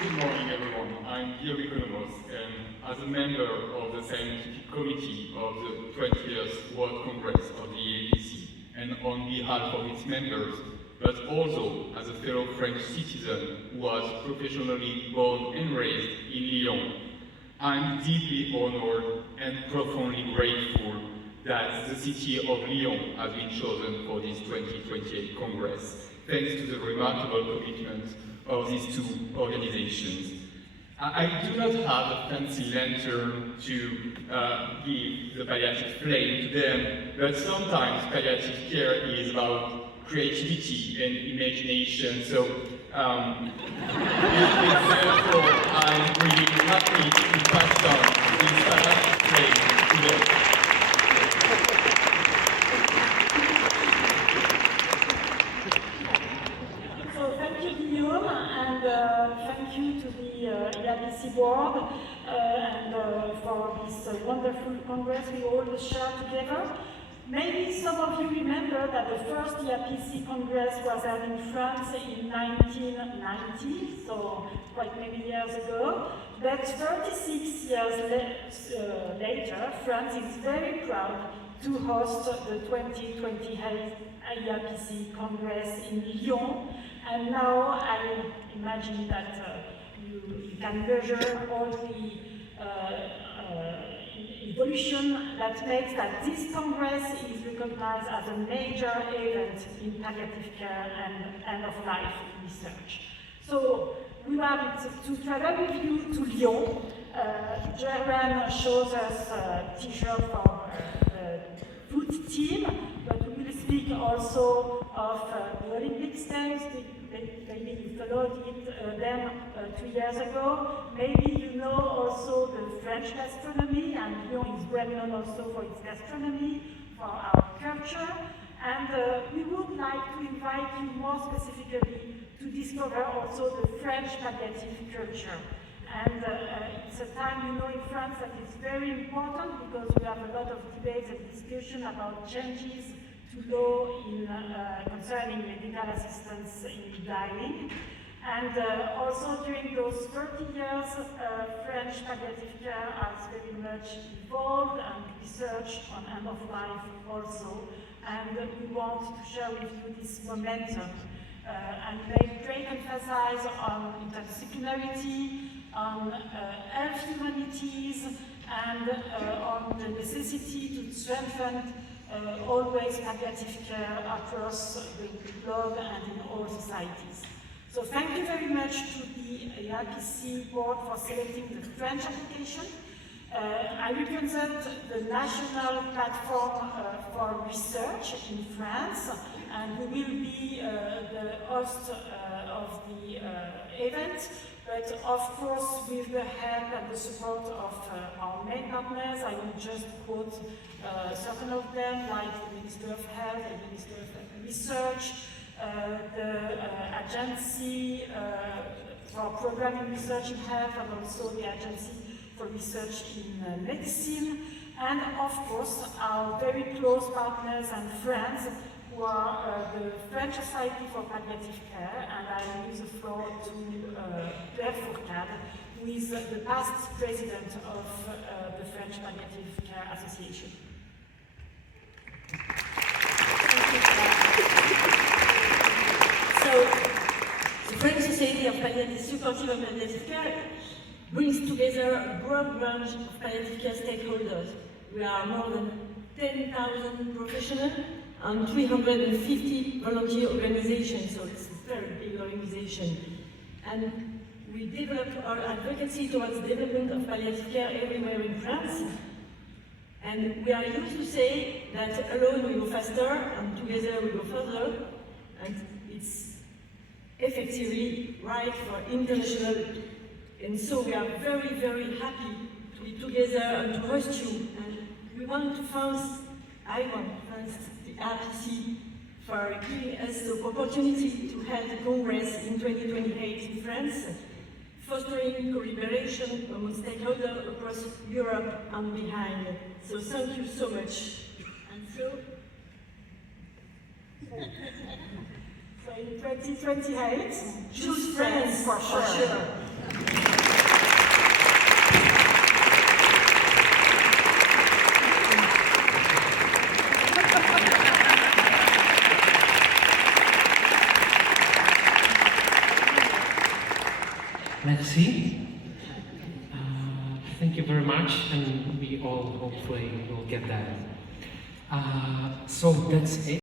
Good morning, everyone. I'm Guillaume ECONOMOS, and as a member of the scientific committee of the 20th World Congress of the EAPC, and on behalf of its members, but also as a fellow French citizen who was professionally born and raised in Lyon, I'm deeply honored and profoundly grateful that the city of Lyon has been chosen for this 2028 Congress, thanks to the remarkable commitment of these two organizations. I do not have a fancy lantern to give the palliative flame to them, but sometimes palliative care is about creativity and imagination, so therefore I'm really happy to pass on this palliative flame to them. Thank you to the EAPC board and for this wonderful congress we all share together. Maybe some of you remember that the first EAPC congress was held in France in 1990, so quite many years ago. But 36 years later, France is very proud to host the 2028 EAPC Congress in Lyon. And now I imagine that you can measure all the evolution that makes that this Congress is recognized as a major event in palliative care and end-of-life research. So we want to travel with you to Lyon. Jerren shows us a t-shirt for the foot team, but we will speak also of the Olympic Games. Maybe you followed them 2 years ago. Maybe you know also the French gastronomy, and Lyon is well known also for its gastronomy, for our culture. And we would like to invite you more specifically to discover also the French palliative culture. And it's a time, you know, in France that is very important because we have a lot of debates and discussion about changes to law in concerning medical assistance in dying. And also during those 30 years, French palliative care has very much evolved and research on end-of-life also. And we want to share with you this momentum and make great emphasis on interdisciplinarity, on health humanities, and on the necessity to strengthen always palliative care across the globe and in all societies. So thank you very much to the EAPC board for selecting the French application. I represent the national platform for research in France, and we will be the host of the event. But of course, with the help and the support of our main partners, I will just quote certain of them, like the Minister of Health, the Minister of Research, the Agency for Programming Research in Health, and also the Agency for Research in Medicine, and of course, our very close partners and friends, who are the French Society for Palliative Care, and I give the floor to Claire FOURCADE, who is the past president of the French Palliative Care Association. So, the French Society of Palliative Supportive and Palliative Care brings together a broad range of palliative care stakeholders. We are more than 10,000 professionals and 350 volunteer organizations, so it's a very big organization. And we develop our advocacy towards the development of palliative care everywhere in France. And we are used to say that alone we go faster and together we go further. And it's effectively right for international. And so we are very, very happy to be together and to host you. And we want to thank, I want to thank the EAPC for giving us the opportunity to hold the Congress in 2028 in France, fostering collaboration among stakeholders across Europe and behind. So thank you so much. And so in 2028, choose France for sure. Merci. Thank you very much, and we all hopefully will get that. So that's it.